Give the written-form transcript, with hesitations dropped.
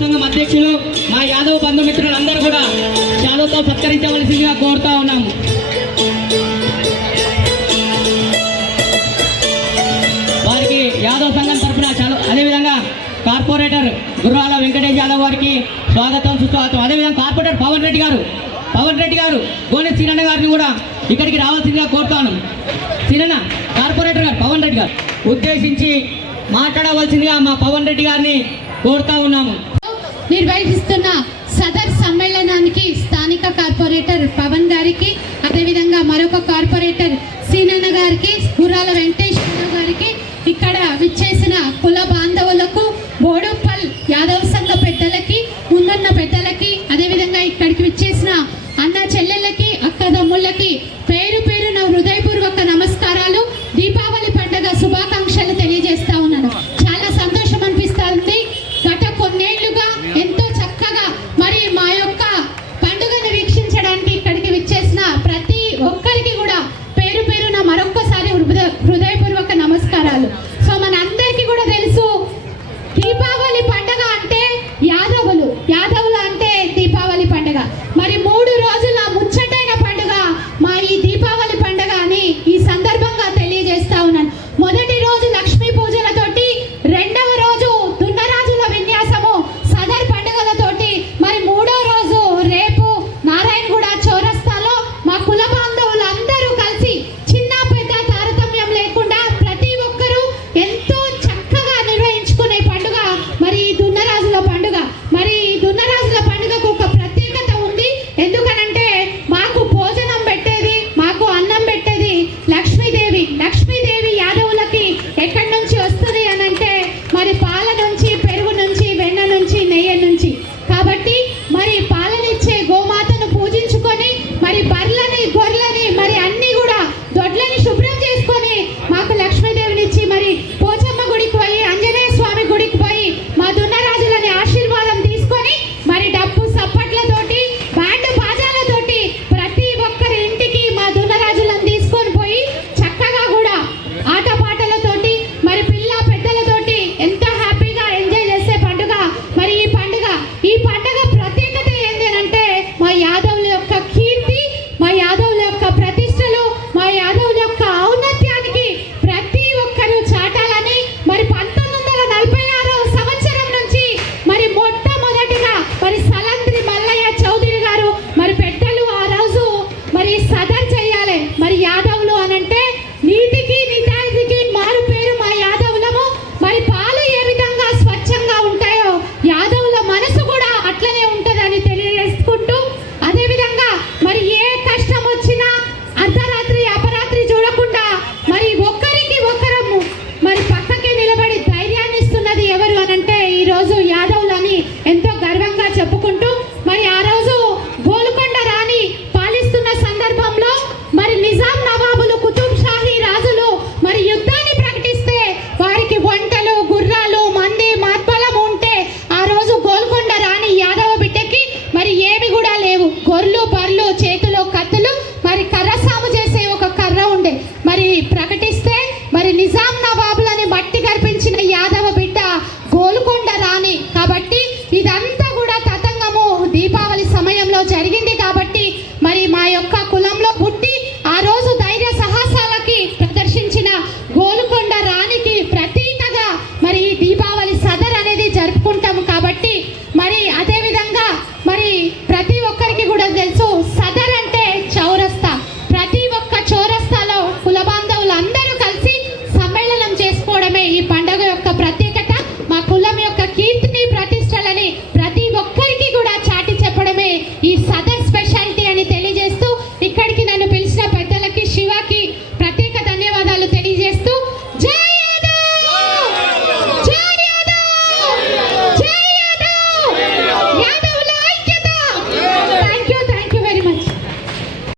సంఘం అధ్యక్షులు మా యాదవ్ బంధుమిత్రులందరూ కూడా శాలువతో సత్కరించవలసిందిగా కోరుతా ఉన్నాము. వారికి యాదవ్ సంఘం తరఫున అదేవిధంగా కార్పొరేటర్ గుర్రాల వెంకటేష్ యాదవ్ వారికి స్వాగతం సుస్వాగతం. అదేవిధంగా కార్పొరేటర్ పవన్ రెడ్డి గారు గోనె సీనన్న గారిని కూడా ఇక్కడికి రావాల్సిందిగా కోరుతాను. సీనన్న కార్పొరేటర్ గారు పవన్ రెడ్డి గారు ఉద్దేశించి మాట్లాడవలసిందిగా మా పవన్ రెడ్డి గారిని కోరుతా ఉన్నాము.